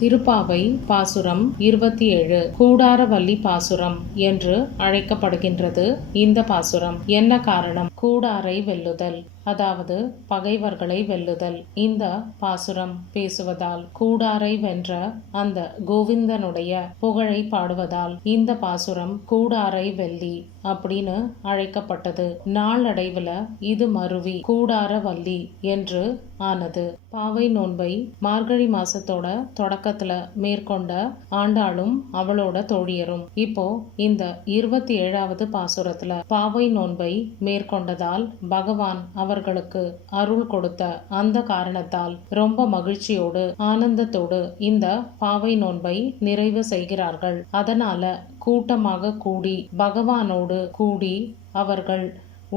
திருப்பாவை பாசுரம் 27 கூடாரவல்லி பாசுரம் என்று அழைக்கப்படுகின்றது. இந்த பாசுரம் என்ன காரணம்? கூடாரை வெல்லுதல், அதாவது பகைவர்களை வெல்லுதல். இந்த பாசுரம் பேசுவதால், கூடாரை வென்ற அந்த கோவிந்தனுடைய புகழை பாடுவதால் இந்த பாசுரம் கூடாரை வெல்லி அப்படின்னு அழைக்கப்பட்டது. நாளடைவுல இது மருவி கூடாரவல்லி என்று ஆனது. பாவை நோன்பை மார்கழி மாசத்தோட தொடக்கத்துல மேற்கொண்ட ஆண்டாளும் அவளோட தோழியரும் இப்போ இந்த 27வது பாசுரத்துல பாவை நோன்பை மேற்கொண்டதால் பகவான் அவர்களுக்கு அருள் கொடுத்த அந்த காரணத்தால் ரொம்ப மகிழ்ச்சியோடு ஆனந்தத்தோடு இந்த பாவை நோன்பை நிறைவு செய்கிறார்கள். அதனால கூட்டமாக கூடி பகவானோடு கூடி அவர்கள்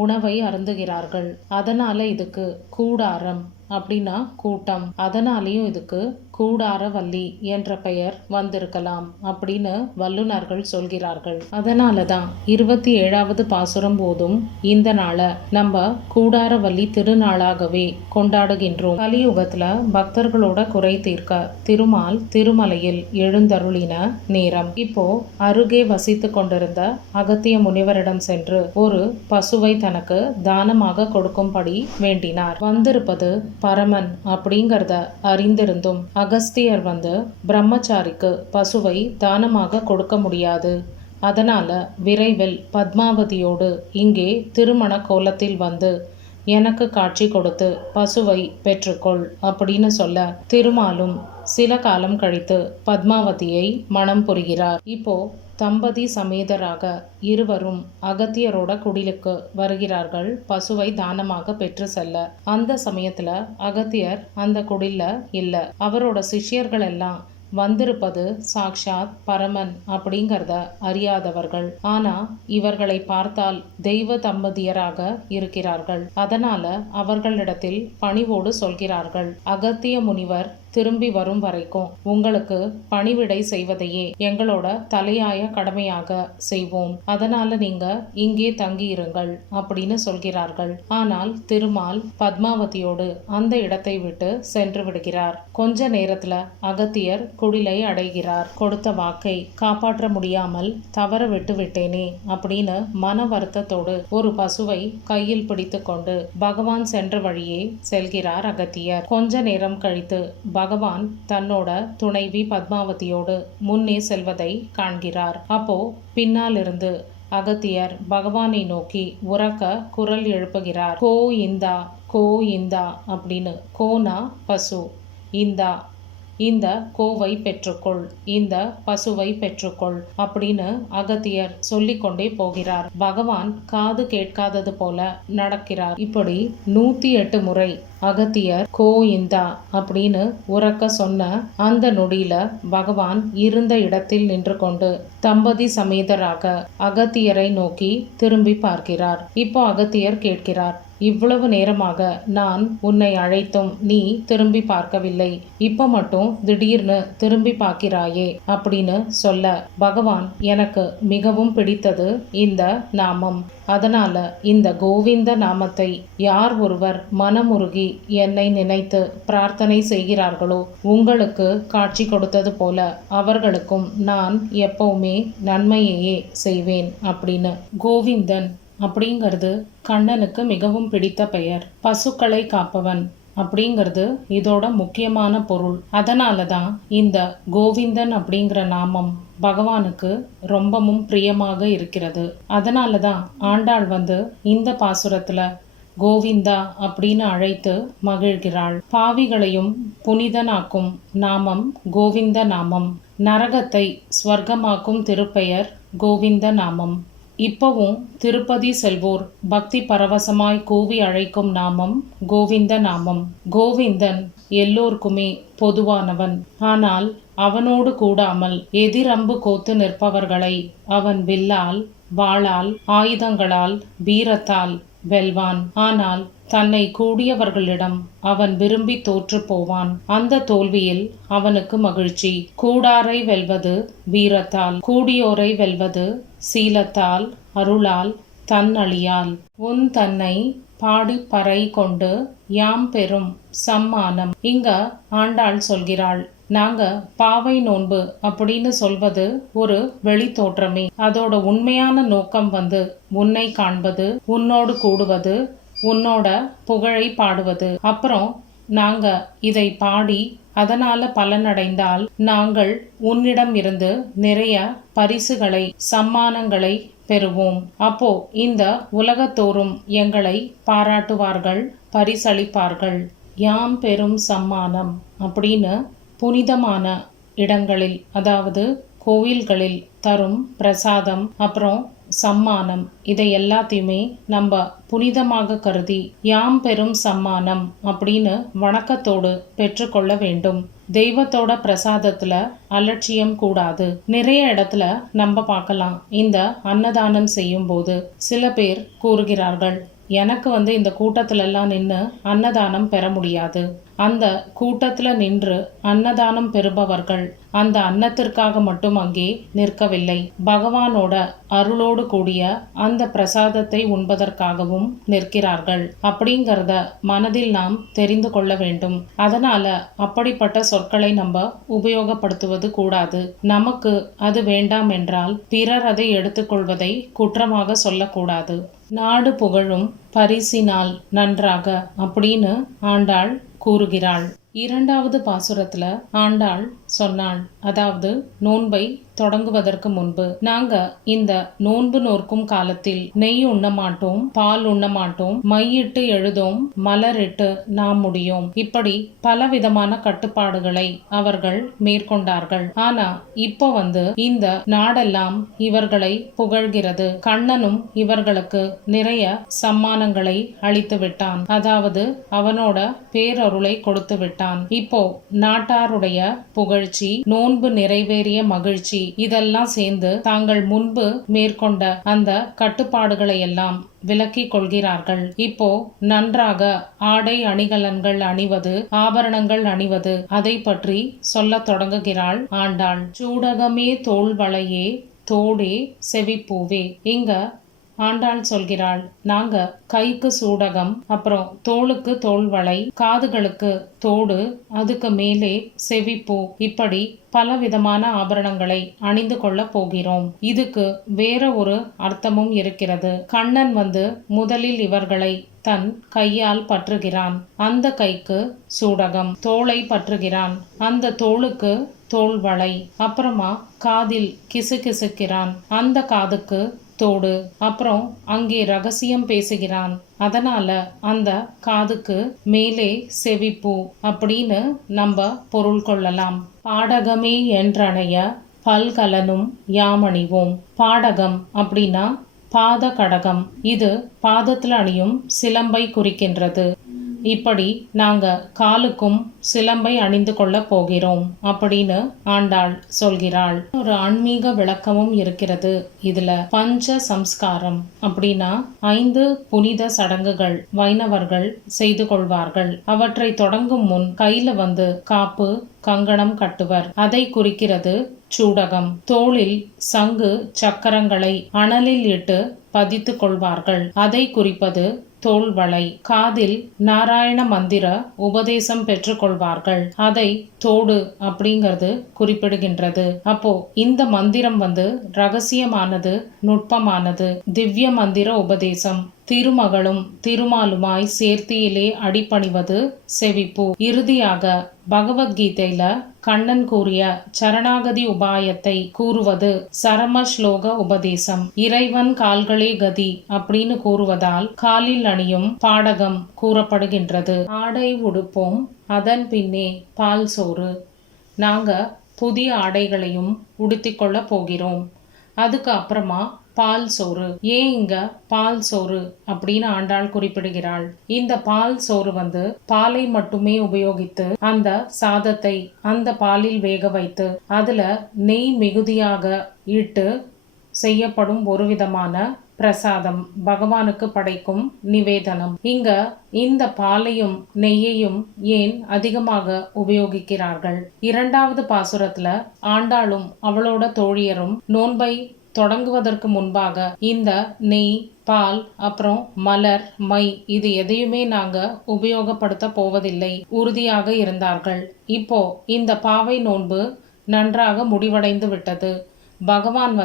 உணவை அருந்துகிறார்கள். அதனால இதுக்கு கூடாரம் அப்படின்னா கூட்டம், அதனாலேயும் இதுக்கு கூடாரவல்லி என்ற பெயர் வந்திருக்கலாம் அப்படின்னு வல்லுநர்கள் சொல்கிறார்கள். அதனாலதான் 27வது பாசுரம் போதும் இந்த நாளை நம்ம கூடாரவல்லி திருநாளாகவே கொண்டாடுகின்றோம். கலியுகத்துல பக்தர்களோட குறை தீர்க்க திருமால் திருமலையில் எழுந்தருளின நேரம். இப்போ அருகே வசித்து கொண்டிருந்த அகத்திய முனிவரிடம் சென்று ஒரு பசுவை தனக்கு தானமாக கொடுக்கும்படி வேண்டினார். வந்திருப்பது பரமன் அப்படிங்கறத அறிந்திருந்தும் அகஸ்தியர் வந்து பிரம்மச்சாரிக்கு பசுவை தானமாக கொடுக்க முடியாது, அதனால விரைவில் பத்மாவதியோடு இங்கே திருமண கோலத்தில் வந்து எனக்கு காட்சி கொடுத்து பசுவை பெற்றுக்கொள் அப்படின்னு சொல்ல, திருமாலும் சில காலம் கழித்து பத்மாவதியை மணம் புரிகிறார். இப்போ தம்பதி சமேதராக இருவரும் அகத்தியரோட குடிலுக்கு வருகிறார்கள் பசுவை தானமாக பெற்று செல்ல. அந்த சமயத்துல அகத்தியர் அந்த குடில்ல இல்ல. அவரோட சிஷ்யர்கள் எல்லாம் வந்திருப்பது சாக்ஷாத் பரமன் அப்படிங்கறத அறியாதவர்கள். ஆனா இவர்களை பார்த்தால் தெய்வ தம்பதியராக இருக்கிறார்கள். அதனால அவர்களிடத்தில் பணிவோடு சொல்கிறார்கள், அகத்திய முனிவர் திரும்பி வரும் வரைக்கும் உங்களுக்கு பணிவிடை செய்வதையே எங்களோட தலையாய கடமையாக செய்வோம், அதனால நீங்க இங்கே தங்கி இருங்கள் அப்படின்னு சொல்கிறார்கள். ஆனால் திருமால் பத்மாவதியோடு அந்த இடத்தை விட்டு சென்று விடுகிறார். கொஞ்ச நேரத்துல அகத்தியர் குடிலை அடைகிறார். கொடுத்த வாக்கை காப்பாற்ற முடியாமல் தவற விட்டு விட்டேனே அப்படின்னு மன வருத்தத்தோடு ஒரு பசுவை கையில் பிடித்து கொண்டு பகவான் சென்ற வழியே செல்கிறார் அகத்தியர். கொஞ்ச நேரம் கழித்து பகவான் தன்னோட துணைவி பத்மாவதியோடு முன்னே செல்வதை காண்கிறார். அப்போ பின்னால் இருந்து அகத்தியர் பகவானை நோக்கி உரக்க குரல் எழுப்புகிறார். கோ இந்தா, கோ இந்தா அப்படின்னு. கோனா பசு, இந்தா இந்த கோவை பெற்றுக்கொள், இந்த பசுவை பெற்றுக்கொள் அப்படின்னு அகத்தியர் சொல்லிக்கொண்டே போகிறார். பகவான் காது கேட்காதது போல நடக்கிறார். இப்படி 108 முறை அகத்தியர் கோ இந்தா அப்படின்னு உரக்க சொன்ன அந்த நொடியில பகவான் இருந்த இடத்தில் நின்று கொண்டு தம்பதி சமேதராக அகத்தியரை நோக்கி திரும்பி பார்க்கிறார். இப்போ அகத்தியர் கேட்கிறார், இவ்வளவு நேரமாக நான் உன்னை அழைத்தும் நீ திரும்பி பார்க்கவில்லை, இப்ப மட்டும் திடீர்னு திரும்பி பார்க்கிறாயே அப்படின்னு சொல்ல, பகவான் எனக்கு மிகவும் பிடித்தது இந்த நாமம், அதனால இந்த கோவிந்த நாமத்தை யார் ஒருவர் மனமுருகி என்னை நினைத்து பிரார்த்தனை செய்கிறார்களோ உங்களுக்கு காட்சி கொடுத்தது போல அவர்களுக்கும் நான் எப்பவுமே நன்மையையே செய்வேன் அப்படின்னு. கோவிந்தன் அப்படிங்கிறது கண்ணனுக்கு மிகவும் பிடித்த பெயர். பசுக்களை காப்பவன் அப்படிங்கிறது இதோட முக்கியமான பொருள். அதனாலதான் இந்த கோவிந்தன் அப்படிங்கிற நாமம் பகவானுக்கு ரொம்பவும் பிரியமாக இருக்கிறது. அதனாலதான் ஆண்டாள் வந்து இந்த பாசுரத்துல கோவிந்தா அப்படின்னு அழைத்து மகிழ்கிறாள். பாவிகளையும் புனிதனாக்கும் நாமம் கோவிந்த நாமம். நரகத்தை ஸ்வர்க்கமாக்கும் திருப்பெயர் கோவிந்த நாமம். இப்பவும் திருப்பதி செல்வோர் பக்தி பரவசமாய் கூவி அழைக்கும் நாமம் கோவிந்த நாமம். கோவிந்தன் எல்லோருக்குமே பொதுவானவன். ஆனால் அவனோடு கூடாமல் எதிரம்பு கோத்து நிற்பவர்களை அவன் வில்லால், வாளால், ஆயுதங்களால், வீரத்தால் வெல்வான். ஆனால் தன்னை கூடியவர்களிடம் அவன் விரும்பி தோற்று போவான். அந்த தோல்வியில் அவனுக்கு மகிழ்ச்சி. கூடாரை வெல்வது வீரத்தால், கூடியோரை வெல்வது சீலத்தால், அருளால், தன்னழியால். உன் தன்னை பாடி பறை கொண்டு யாம் பெறும் சம்மானம். இங்க ஆண்டாள் சொல்கிறாள், நாங்க பாவை நோன்பு அப்படின்னு சொல்வது ஒரு வெளி தோற்றமே. அதோட உண்மையான நோக்கம் உன்னை காண்பது, உன்னோடு கூடுவது, உன்னோட புகழை பாடுவது. அப்புறம் நாங்க இதை பாடி அதனால பலனடைந்தால் நாங்கள் உன்னிடம் இருந்து நிறைய பரிசுகளை சம்மானங்களை பெறுவோம். அப்போ இந்த உலகத்தோறும் எங்களை பாராட்டுவார்கள், பரிசளிப்பார்கள். யாம் பெரும் சம்மானம் அப்படின்னு புனிதமான இடங்களில், அதாவது கோவில்களில் தரும் பிரசாதம், அப்புறம் சம்மானம், இதை எல்லாத்தையுமே நம்ம புனிதமாக கருதி யாம் பெரும் சம்மானம் அப்படின்னு வணக்கத்தோடு பெற்றுக்கொள்ள வேண்டும். தெய்வத்தோட பிரசாதத்துல அலட்சியம் கூடாது. நிறைய இடத்துல நம்ம பார்க்கலாம், இந்த அன்னதானம் செய்யும் போது சில பேர் கூறுகிறார்கள், எனக்கு இந்த கூட்டத்துல எல்லாம் நின்று அன்னதானம் பெற முடியாது. அந்த கூட்டத்துல நின்று அன்னதானம் பெறுபவர்கள் அந்த அன்னத்திற்காக மட்டும் அங்கே நிற்கவில்லை, பகவானோட அருளோடு கூடிய அந்த பிரசாதத்தை உண்பதற்காகவும் நிற்கிறார்கள் அப்படிங்கிறத மனதில் நாம் தெரிந்து கொள்ள வேண்டும். அதனால அப்படிப்பட்ட சொற்களை நம்ம உபயோகப்படுத்துவது கூடாது. நமக்கு அது வேண்டாம் என்றால் பிறர் அதை எடுத்துக்கொள்வதை குற்றமாக சொல்லக்கூடாது. நாடு புகழும் பரிசினால் நன்றாக அப்படின்னு ஆண்டாள் கூறுகிறாள். இரண்டாவது பாசுரத்துல ஆண்டாள் சொன்னாள், அதாவது நோன்பை தொடங்குவதற்கு முன்பு நாங்க இந்த நோன்பு நோர்க்கும் காலத்தில் நெய் உண்ண மாட்டோம், பால் உண்ண மாட்டோம், மையிட்டு எழுதோம், மலரிட்டு நாம் முடியோம், இப்படி பலவிதமான கட்டுப்பாடுகளை அவர்கள் மேற்கொண்டார்கள். ஆனா இப்போ இந்த நாடெல்லாம் இவர்களை புகழ்கிறது. கண்ணனும் இவர்களுக்கு நிறைய சம்மானங்களை அளித்து விட்டான், அதாவது அவனோட பேரருளை கொடுத்து விட்டான். இப்போ நாட்டாருடைய புகழ்ச்சி, நோன்பு நிறைவேறிய மகிழ்ச்சி, இதெல்லாம் சேர்ந்து தாங்கள் முன்பு மேற்கொண்ட அந்த கட்டுப்பாடுகளை எல்லாம் விலக்கிக் கொள்கிறார்கள். இப்போ நன்றாக ஆடை அணிகலன்கள் அணிவது, ஆபரணங்கள் அணிவது, அதை பற்றி சொல்ல தொடங்குகிறாள் ஆண்டாள். சூடகமே தோள்வளையே தோடே செவிப்பூவே. இங்க ஆண்டாள் சொல்கிறாள், நாங்க கைக்கு சூடகம், அப்புறம் தோளுக்கு தோள்வளை, காதுகளுக்கு தோடு, அதுக்கு மேலே செவிப்பூ, இப்படி பலவிதமான ஆபரணங்களை அணிந்து கொள்ள போகிறோம். இதுக்கு வேற ஒரு அர்த்தமும் இருக்கிறது. கண்ணன் முதலில் இவர்களை தன் கையால் பற்றுகிறான், அந்த கைக்கு சூடகம். தோளை பற்றுகிறான், அந்த தோளுக்கு தோள்வளை. அப்புறமா காதில் கிசுகிசுக்கிறான், அந்த காதுக்கு தோடு. அப்புறம் அங்கே ரகசியம் பேசுகிறான், அதனால அந்த காதுக்கு மேலே செவிப்பூ அப்படின்னு நம்ம பொருள் கொள்ளலாம். பாடகமே என்றனைய பல்கலனும் யாமணிவோம். பாடகம் அப்படின்னா பாத கடகம், இது பாதத்துல அணியும் சிலம்பை குறிக்கின்றது. இப்படி நாங்க காலுக்கும் சிலம்பை அணிந்து கொள்ள போகிறோம் அப்படின்னு ஆண்டாள் சொல்கிறாள். ஒரு ஆன்மீக விளக்கமும் இருக்கிறது இதுல. பஞ்ச சம்ஸ்காரம் அப்படின்னா 5 புனித சடங்குகள் வைணவர்கள் செய்து கொள்வார்கள். அவற்றை தொடங்கும் முன் கையில காப்பு கங்கணம் கட்டுவர். அதை குறிக்கிறது சூடகம். தோளில் சங்கு சக்கரங்களை அனலில் இட்டு பதித்து கொள்வார்கள். அதை குறிப்பது தோள்வளை. காதில் நாராயண மந்திர உபதேசம் பெற்றுக் கொள்வார்கள். அதை தோடு அப்படிங்கிறது குறிப்பிடுகின்றது. அப்போ இந்த மந்திரம் ரகசியமானது, நுட்பமானது, திவ்ய மந்திர உபதேசம். திருமகளும் திருமாலுமாய் சேர்த்தியிலே அடிபணிவது செவிப்பு. இறுதியாக பகவத்கீதையில கண்ணன் கூறிய சரணாகதி உபாயத்தை கூறுவது சரம ஸ்லோக உபதேசம். இறைவன் கால்களே கதி அப்படின்னு கூறுவதால் காலில் அணியும் பாடகம் கூறப்படுகின்றது. ஆடை உடுப்போம், அதன் பின்னே பால் சோறு. நாங்க புதிய ஆடைகளையும் உடுத்திக்கொள்ள போகிறோம். அதுக்கு அப்புறமா பால் சோறு. ஏன் இங்க பால் சோறு அப்படின்னு ஆண்டாள் குறிப்பிடுகிறாள். இந்த பால் சோறு பாலை மட்டுமே உபயோகித்து அந்த சாதத்தை அந்த பாலில் வேக வைத்து அதுல நெய் மிகுதியாக இட்டு செய்யப்படும் ஒரு விதமான பிரசாதம், பகவானுக்கு படைக்கும் நிவேதனம். இங்க இந்த பாலையும் நெய்யையும் ஏன் அதிகமாக உபயோகிக்கிறார்கள்? இரண்டாவது பாசுரத்துல ஆண்டாளும் அவளோட தோழியரும் நோன்பை தொடங்குவதற்கு முன்பாக இந்த நெய், பால், அப்புறம் மலர், மை இது எதையுமே நாங்க உபயோகப்படுத்த போவதில்லை உறுதியாக இருந்தார்கள். இப்போ இந்த பாவை நோன்பு நன்றாக முடிவடைந்து விட்டது. பகவான்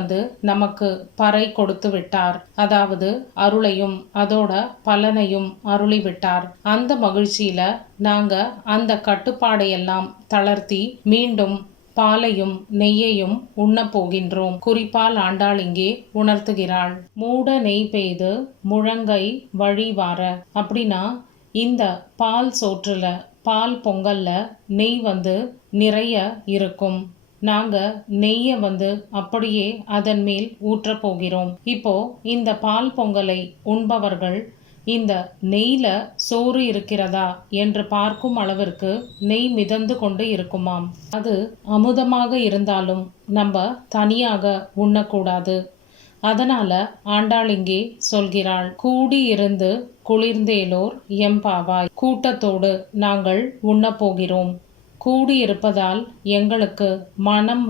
நமக்கு பறை கொடுத்து விட்டார். அதாவது அருளையும் அதோட பலனையும் அருளி விட்டார். அந்த மகிழ்ச்சியில நாங்க அந்த கட்டுப்பாடையெல்லாம் தளர்த்தி மீண்டும் பாலையும் நெய்யையும் உண்ண போகின்றோம். குறிப்பால் ஆண்டாள் இங்கே உணர்த்துகிறாள். மூட நெய் பெய்து முழங்கை வழிவார. அப்படின்னா இந்த பால் சோற்றுல பால் பொங்கல்ல நெய் நிறைய இருக்கும். நாங்க நெய்யை அப்படியே அதன் மேல் ஊற்ற போகிறோம். இப்போ இந்த பால் பொங்கலை உண்பவர்கள் இந்த நெய்ல சோறு இருக்கிறதா என்று பார்க்கும் அளவிற்கு நெய் மிதந்து கொண்டு இருக்குமாம். அது அமுதமாக இருந்தாலும் நம்ம தனியாக உண்ணக்கூடாது. அதனால ஆண்டாள் இங்கே சொல்கிறாள், கூடி இருந்து குளிர்ந்தேலோர் எம்பாவாய். கூட்டத்தோடு நாங்கள் உண்ணப் போகிறோம். கூடியிருப்பதால் எங்களுக்கு மனம்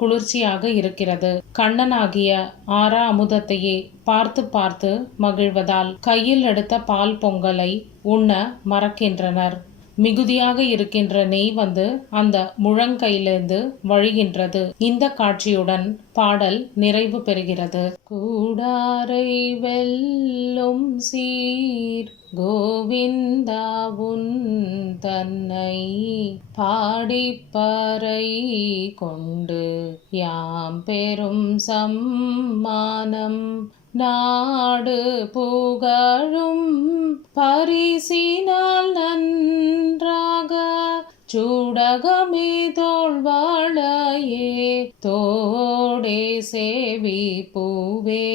குளிர்ச்சியாக இருக்கிறது. கண்ணனாகிய ஆறா அமுதத்தையே பார்த்து பார்த்து மகிழ்வதால் கையில் எடுத்த பால் பொங்கலை உண்ண மறக்கின்றனர். மிகுதியாக இருக்கின்ற நெய் அந்த முழங்கையிலிருந்து வழிகின்றது. இந்த காட்சியுடன் பாடல் நிறைவு பெறுகிறது. கூடாரை வெல்லும் சீர் கோவிந்தாவுன் தன்னை பாடிப்பறை கொண்டு யாம் பெரும் சம்மானம் நாடு புகழும் பரிசினால் நன்றாக சூடகமே தோள்வாழையே தோடே சேவி பூவே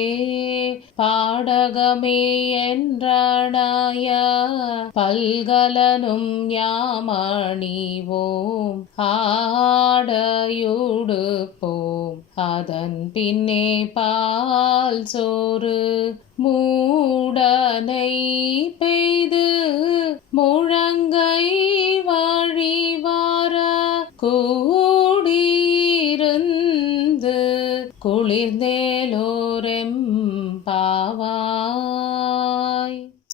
பாடகமே என்றடைய பல்கலனும் யாமணிவோம் ஆடையுடுப்போம் அதன் பின்னே பால் சோறு மூடனை பெய்து முழங்கை வழிவார கூடியிருந்து குளிர்ந்தேலோரெம்